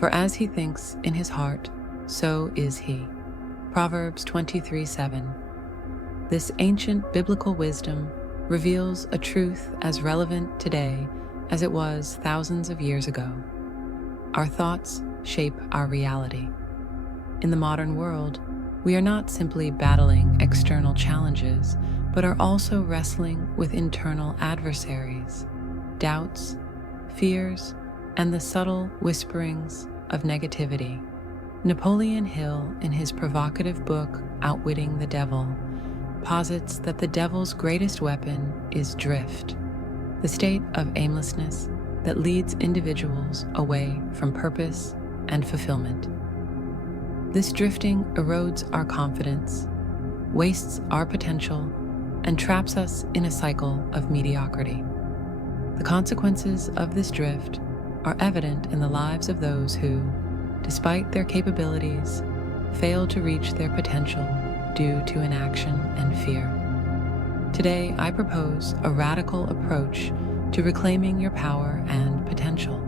For as he thinks in his heart, so is he. Proverbs 23:7. This ancient biblical wisdom reveals a truth as relevant today as it was thousands of years ago. Our thoughts shape our reality. In the modern world, we are not simply battling external challenges, but are also wrestling with internal adversaries, doubts, fears, and the subtle whisperings of negativity. Napoleon Hill, in his provocative book, Outwitting the Devil, posits that the devil's greatest weapon is drift, the state of aimlessness that leads individuals away from purpose and fulfillment. This drifting erodes our confidence, wastes our potential, and traps us in a cycle of mediocrity. The consequences of this drift are evident in the lives of those who, despite their capabilities, fail to reach their potential due to inaction and fear. Today, I propose a radical approach to reclaiming your power and potential,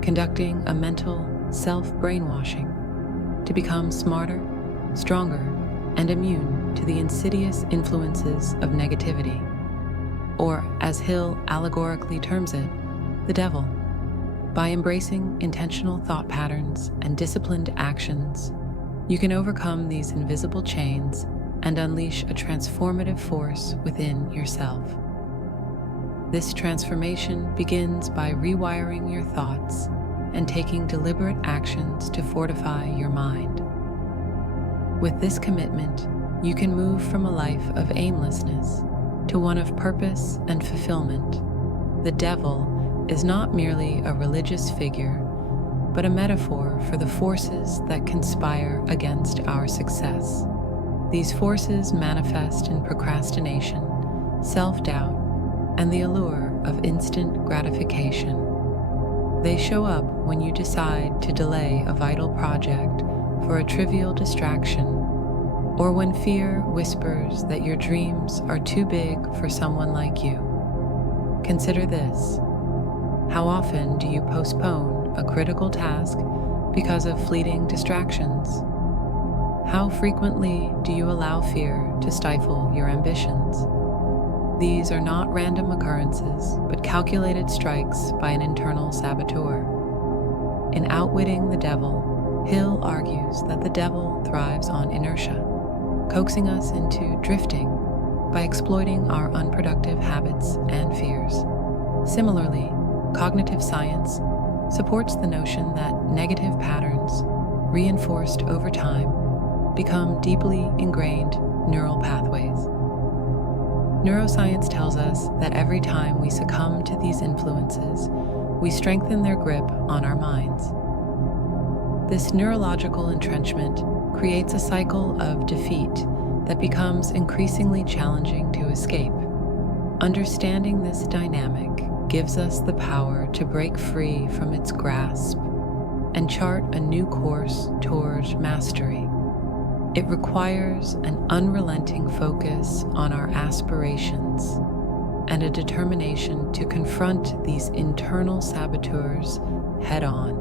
conducting a mental self-brainwashing to become smarter, stronger, and immune to the insidious influences of negativity, or as Hill allegorically terms it, the devil. By embracing intentional thought patterns and disciplined actions, you can overcome these invisible chains and unleash a transformative force within yourself. This transformation begins by rewiring your thoughts and taking deliberate actions to fortify your mind. With this commitment, you can move from a life of aimlessness to one of purpose and fulfillment. The devil is not merely a religious figure, but a metaphor for the forces that conspire against our success. These forces manifest in procrastination, self-doubt, and the allure of instant gratification. They show up when you decide to delay a vital project for a trivial distraction, or when fear whispers that your dreams are too big for someone like you. Consider this. How often do you postpone a critical task because of fleeting distractions? How frequently do you allow fear to stifle your ambitions? These are not random occurrences, but calculated strikes by an internal saboteur. In Outwitting the Devil, Hill argues that the devil thrives on inertia, coaxing us into drifting by exploiting our unproductive habits and fears. Similarly, cognitive science supports the notion that negative patterns, reinforced over time, become deeply ingrained neural pathways. Neuroscience tells us that every time we succumb to these influences, we strengthen their grip on our minds. This neurological entrenchment creates a cycle of defeat that becomes increasingly challenging to escape. Understanding this dynamic gives us the power to break free from its grasp and chart a new course toward mastery. It requires an unrelenting focus on our aspirations and a determination to confront these internal saboteurs head-on.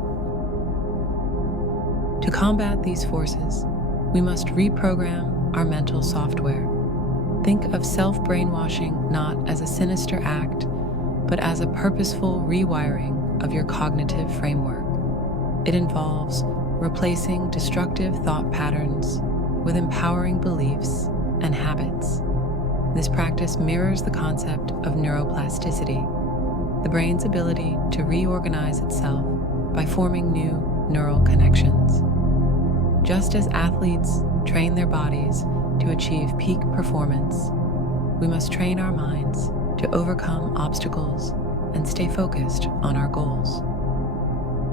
To combat these forces, we must reprogram our mental software. Think of self-brainwashing not as a sinister act, but as a purposeful rewiring of your cognitive framework. It involves replacing destructive thought patterns with empowering beliefs and habits. This practice mirrors the concept of neuroplasticity, the brain's ability to reorganize itself by forming new neural connections. Just as athletes train their bodies to achieve peak performance, we must train our minds to overcome obstacles and stay focused on our goals.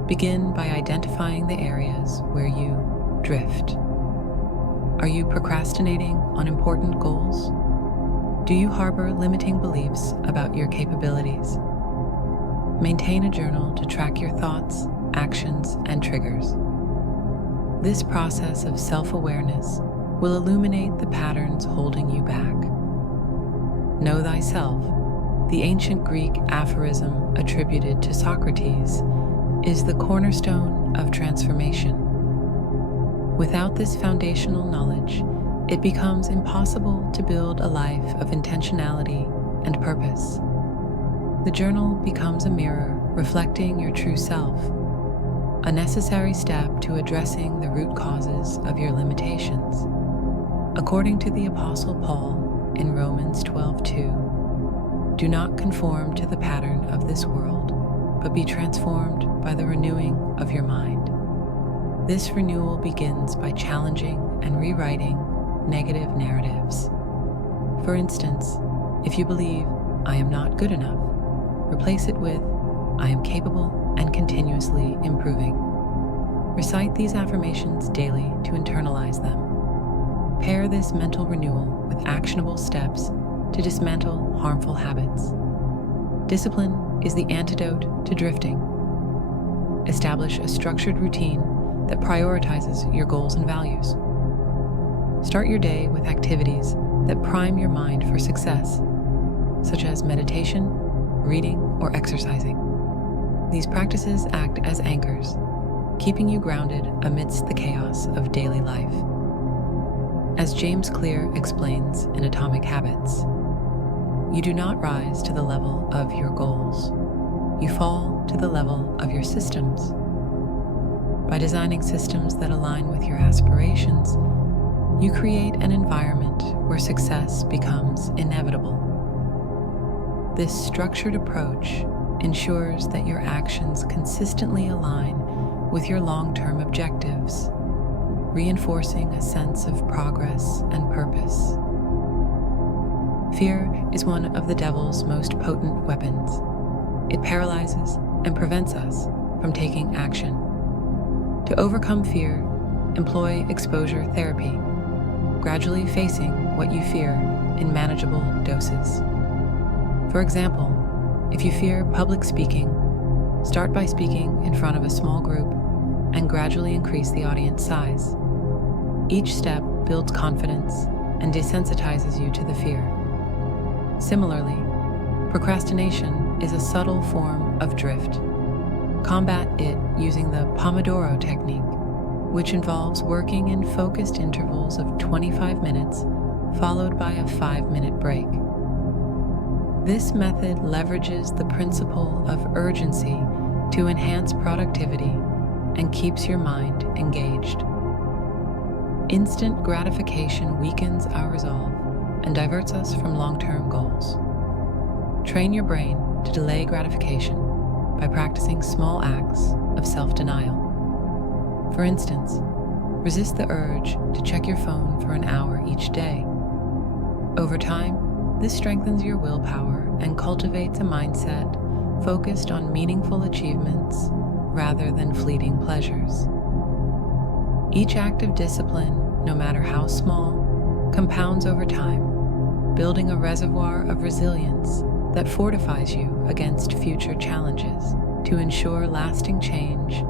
Begin by identifying the areas where you drift. Are you procrastinating on important goals? Do you harbor limiting beliefs about your capabilities? Maintain a journal to track your thoughts, actions, and triggers. This process of self-awareness will illuminate the patterns holding you back. Know thyself, the ancient Greek aphorism attributed to Socrates, is the cornerstone of transformation. Without this foundational knowledge, it becomes impossible to build a life of intentionality and purpose. The journal becomes a mirror reflecting your true self, a necessary step to addressing the root causes of your limitations. According to the Apostle Paul in Romans 12:2, do not conform to the pattern of this world, but be transformed by the renewing of your mind. This renewal begins by challenging and rewriting negative narratives. For instance, if you believe, "I am not good enough," replace it with, "I am capable and continuously improving." Recite these affirmations daily to internalize them. Pair this mental renewal with actionable steps to dismantle harmful habits. Discipline is the antidote to drifting. Establish a structured routine that prioritizes your goals and values. Start your day with activities that prime your mind for success, such as meditation, reading, or exercising. These practices act as anchors, keeping you grounded amidst the chaos of daily life. As James Clear explains in Atomic Habits, you do not rise to the level of your goals. You fall to the level of your systems. By designing systems that align with your aspirations, you create an environment where success becomes inevitable. This structured approach ensures that your actions consistently align with your long-term objectives, reinforcing a sense of progress and purpose. Fear is one of the devil's most potent weapons. It paralyzes and prevents us from taking action. To overcome fear, employ exposure therapy, gradually facing what you fear in manageable doses. For example, if you fear public speaking, start by speaking in front of a small group and gradually increase the audience size. Each step builds confidence and desensitizes you to the fear. Similarly, procrastination is a subtle form of drift. Combat it using the Pomodoro technique, which involves working in focused intervals of 25 minutes, followed by a 5-minute break. This method leverages the principle of urgency to enhance productivity and keeps your mind engaged. Instant gratification weakens our resolve and diverts us from long-term goals. Train your brain to delay gratification by practicing small acts of self-denial. For instance, resist the urge to check your phone for an hour each day. Over time, this strengthens your willpower and cultivates a mindset focused on meaningful achievements rather than fleeting pleasures. Each act of discipline, no matter how small, compounds over time, building a reservoir of resilience that fortifies you against future challenges. To ensure lasting change,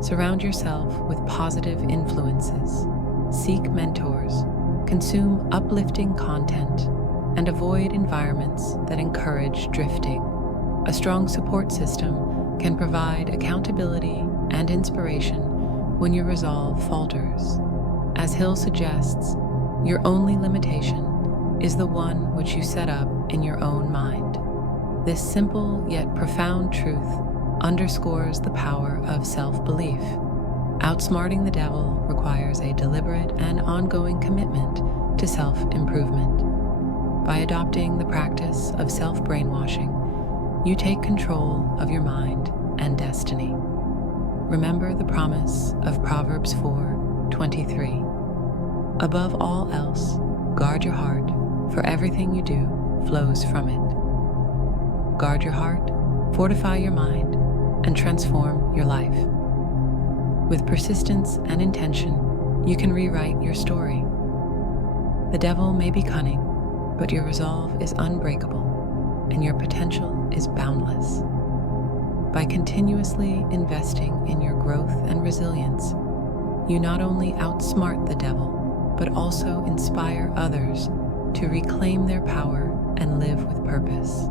surround yourself with positive influences, seek mentors, consume uplifting content, and avoid environments that encourage drifting. A strong support system can provide accountability and inspiration when your resolve falters. As Hill suggests, your only limitation is the one which you set up in your own mind. This simple yet profound truth underscores the power of self-belief. Outsmarting the devil requires a deliberate and ongoing commitment to self-improvement. By adopting the practice of self-brainwashing, you take control of your mind and destiny. Remember the promise of Proverbs 4:23. Above all else, guard your heart, for everything you do flows from it. Guard your heart, fortify your mind, and transform your life. With persistence and intention, you can rewrite your story. The devil may be cunning, but your resolve is unbreakable, and your potential is boundless. By continuously investing in your growth and resilience, you not only outsmart the devil, but also inspire others to reclaim their power and live with purpose.